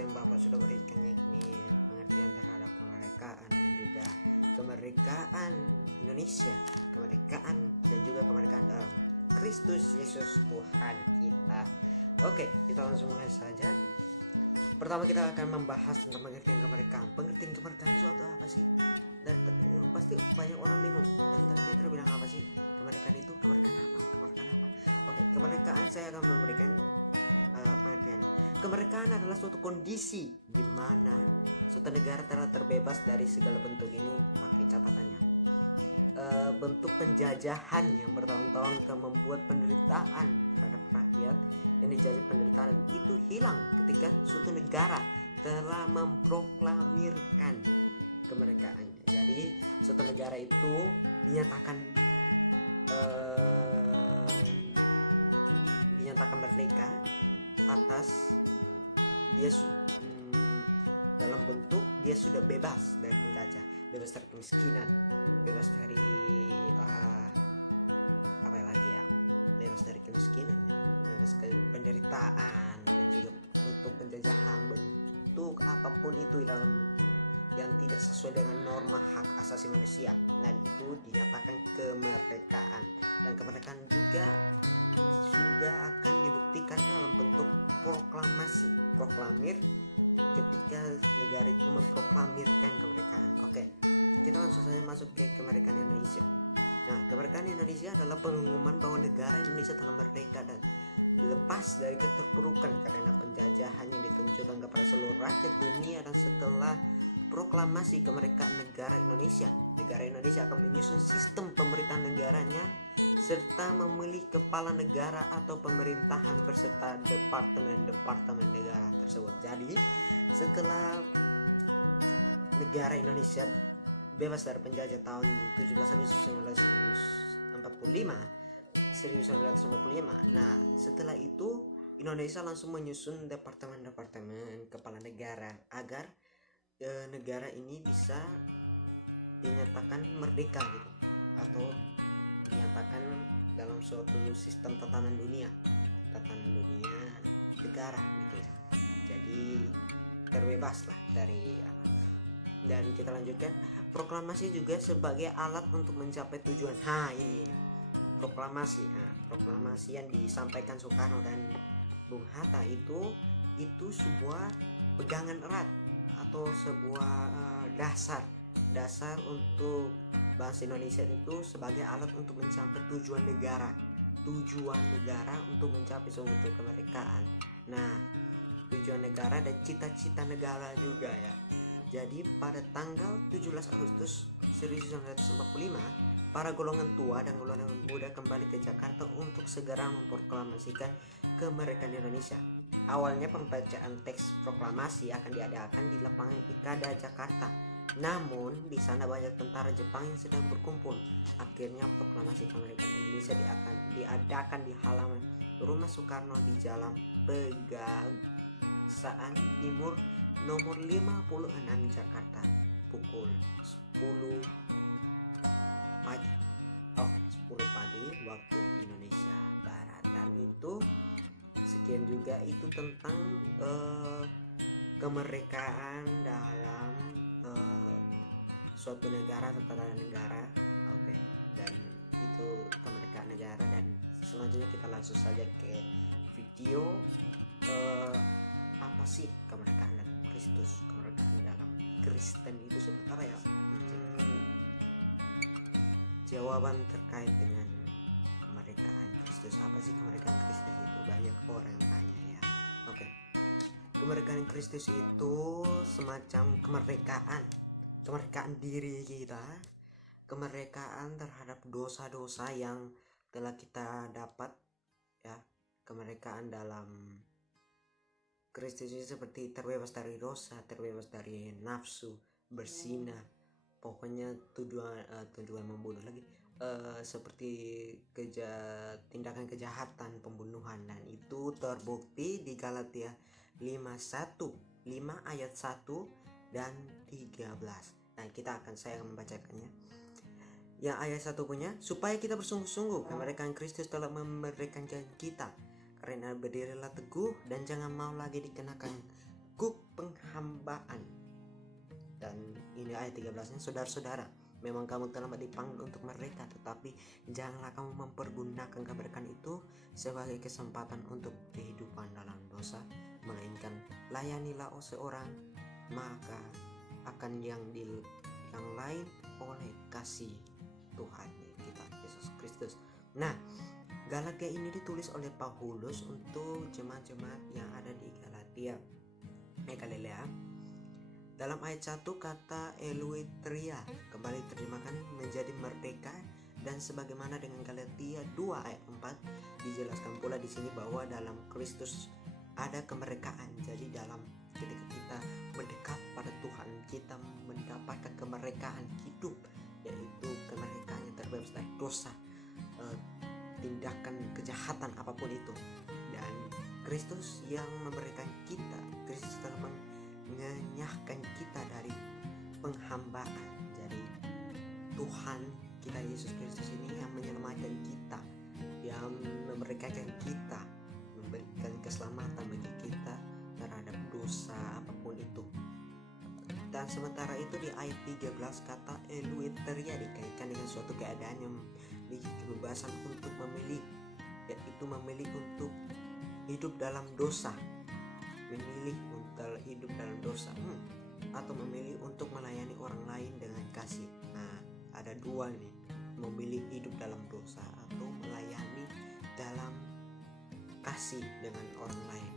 yang Bapak sudah berikan, yakni pengertian terhadap kemerdekaan dan juga kemerdekaan Indonesia, kemerdekaan dan juga kemerdekaan Kristus Yesus Tuhan kita. Oke, kita langsung mulai saja. Pertama kita akan membahas tentang pengertian kemerdekaan. Pengertian kemerdekaan itu apa sih? Pasti banyak orang bingung. Daftar Petra bilang apa sih? Kemerdekaan itu kemerdekaan apa? Kemerdekaan apa? Oke, kemerdekaan saya akan memberikan pengertian. Kemerdekaan adalah suatu kondisi di mana suatu negara telah terbebas dari segala bentuk, ini pakai catatannya, bentuk penjajahan yang bertahun-tahun membuat penderitaan terhadap rakyat yang dijajah. Penderitaan itu hilang ketika suatu negara telah memproklamirkan kemerdekaannya. Jadi suatu negara itu dinyatakan merdeka atas dia dalam bentuk dia sudah bebas dari penjajah, bebas dari kemiskinan, bebas dari bebas dari kemiskinan, bebas dari penderitaan dan juga bentuk penjajahan, bentuk apapun itu dalam yang tidak sesuai dengan norma hak asasi manusia. Nah, itu dinyatakan kemerdekaan, dan kemerdekaan juga akan dibuktikan dalam bentuk proklamir ketika negara itu memproklamirkan kemerdekaan. Oke, kita langsung saja masuk ke kemerdekaan Indonesia. Nah, kemerdekaan Indonesia adalah pengumuman bahwa negara Indonesia telah merdeka dan lepas dari keterpurukan karena penjajahan yang ditunjukkan kepada seluruh rakyat dunia. Dan setelah proklamasi kemerdekaan negara Indonesia akan menyusun sistem pemerintahan negaranya serta memilih kepala negara atau pemerintahan beserta departemen negara tersebut. Jadi setelah negara Indonesia bebas dari penjajah tahun 17 Agustus 1945, nah setelah itu Indonesia langsung menyusun departemen kepala negara agar negara ini bisa dinyatakan merdeka gitu, atau dinyatakan dalam suatu sistem tatanan dunia negara gitu ya. Jadi terbebas lah dari. Dan kita lanjutkan, proklamasi juga sebagai alat untuk mencapai tujuan. Ini proklamasi. Proklamasi yang disampaikan Soekarno dan Bung Hatta itu sebuah pegangan erat atau sebuah dasar untuk bangsa Indonesia itu sebagai alat untuk mencapai tujuan negara untuk mencapai suatu kemerdekaan. Nah, tujuan negara dan cita-cita negara juga ya. Jadi pada tanggal 17 Agustus 1945, para golongan tua dan golongan muda kembali ke Jakarta untuk segera memproklamasikan kemerdekaan Indonesia. Awalnya pembacaan teks proklamasi akan diadakan di lapangan Ikada Jakarta. Namun di sana banyak tentara Jepang yang sedang berkumpul. Akhirnya proklamasi kemerdekaan Indonesia diadakan di halaman rumah Soekarno di Jalan Pegangsaan Timur nomor 56 Jakarta pukul 10 pagi waktu Indonesia Barat. Dan itu sekian juga itu tentang kemerdekaan dalam suatu negara atau tatanan negara. Oke, dan itu kemerdekaan negara. Dan selanjutnya kita langsung saja ke video apa sih kemerdekaan dalam Kristus, kemerdekaan dalam Kristen itu seperti apa ya? Jawaban terkait dengan kemerdekaan Kristus, apa sih kemerdekaan Kristus itu? Banyak orang yang tanya ya. Oke, kemerdekaan Kristus itu semacam kemerdekaan diri kita, kemerdekaan terhadap dosa-dosa yang telah kita dapat ya. Kemerdekaan dalam Kristus itu seperti terbebas dari dosa, terbebas dari nafsu, berzina, pokoknya tuduhan membunuh lagi, seperti tindakan kejahatan, pembunuhan. Dan itu terbukti di Galatia 5 ayat 1 dan 13. Nah, saya akan membacakannya. Yang ayat 1 punya, supaya kita bersungguh-sungguh, kemerdekaan Kristus telah memerdekakan kita. Karena berdirilah teguh dan jangan mau lagi dikenakan guk penghambaan. Dan ini ayat 13-nya, saudara-saudara, memang kamu telah dipanggil untuk merdeka, tetapi janganlah kamu mempergunakan kemerdekaan itu sebagai kesempatan untuk kehidupan dalam dosa, melainkan layanilah seorang maka akan yang lain oleh kasih Tuhan kita Yesus Kristus. Nah, Galatia ini ditulis oleh Paulus untuk jemaat-jemaat yang ada di Galilea. Dalam ayat 1 kata eluitria kembali terjemahkan menjadi merdeka, dan sebagaimana dengan Galatia 2 ayat 4 dijelaskan pula di sini bahwa dalam Kristus ada kemerdekaan. Jadi dalam ketika kita mendekat pada Tuhan, kita mendapatkan kemerdekaan hidup, yaitu kemerdekaan yang terbebas dari dosa, tindakan kejahatan apapun itu. Dan Kristus yang memberikan kita, Kristus telah mengenyahkan kita dari penghambaan. Jadi Tuhan kita Yesus Kristus ini yang menyelamatkan kita, yang memerdekakan kita, memberikan keselamatan bagi kita terhadap dosa apapun itu. Dan sementara itu di ayat 13 kata eluiteria dikaitkan dengan suatu keadaan yang memiliki kebebasan untuk memilih, yaitu memilih untuk hidup dalam dosa, memilih untuk hidup dalam dosa, atau memilih untuk melayani orang lain dengan kasih. Nah, ada dua nih, memilih hidup dalam dosa atau melayani dalam kasih dengan orang lain.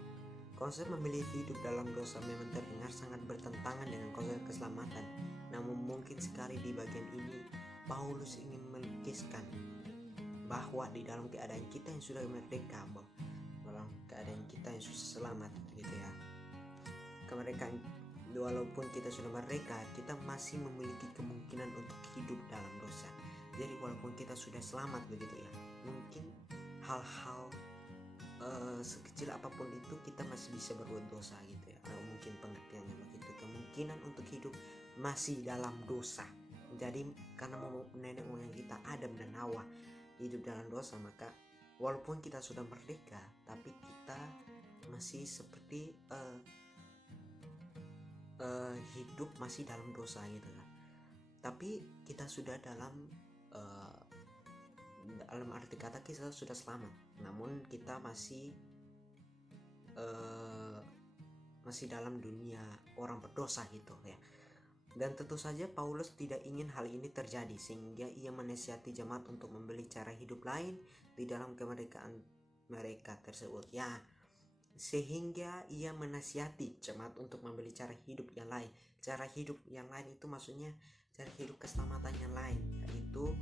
Konsep memilih hidup dalam dosa memang terdengar sangat bertentangan dengan konsep keselamatan. Namun mungkin sekali di bagian ini Paulus ingin melukiskan bahwa di dalam keadaan kita yang sudah merdeka, dalam keadaan kita yang sudah selamat gitu ya, kemerdekaan, walaupun kita sudah merdeka, kita masih memiliki kemungkinan untuk hidup dalam dosa. Jadi walaupun kita sudah selamat begitu ya, mungkin hal-hal sekecil apapun itu kita masih bisa berbuat dosa gitu ya. Mungkin pengertiannya begitu, kemungkinan untuk hidup masih dalam dosa. Jadi karena nenek moyang kita Adam dan Hawa hidup dalam dosa, maka walaupun kita sudah merdeka, tapi kita masih seperti hidup masih dalam dosa gitu kan. Tapi kita sudah dalam arti kata kita sudah selamat, namun kita masih dalam dunia orang berdosa gitu ya. Dan tentu saja Paulus tidak ingin hal ini terjadi, sehingga ia menasihati jemaat untuk memilih cara hidup lain di dalam kemerdekaan mereka tersebut ya. Sehingga ia menasihati jemaat untuk memilih cara hidup yang lain. Cara hidup yang lain itu maksudnya cara hidup keselamatan yang lain, yaitu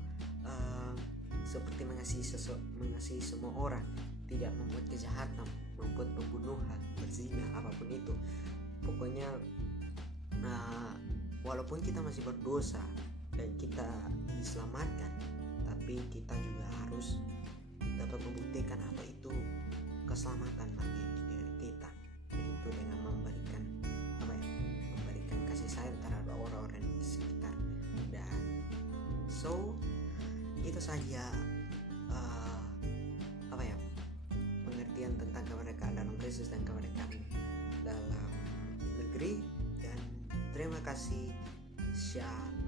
seperti mengasihi semua orang, tidak membuat kejahatan, membuat pembunuhan, berzina, apapun itu. Pokoknya walaupun kita masih berdosa dan kita diselamatkan, tapi kita juga harus dapat membuktikan apa itu keselamatan bagi diri kita, yaitu dengan memberikan kasih sayang terhadap orang-orang di sekitar. Dan itu saja pengertian tentang kemerdekaan dalam Kristus dan kemerdekaan dalam negeri. Dan terima kasih. Shalom.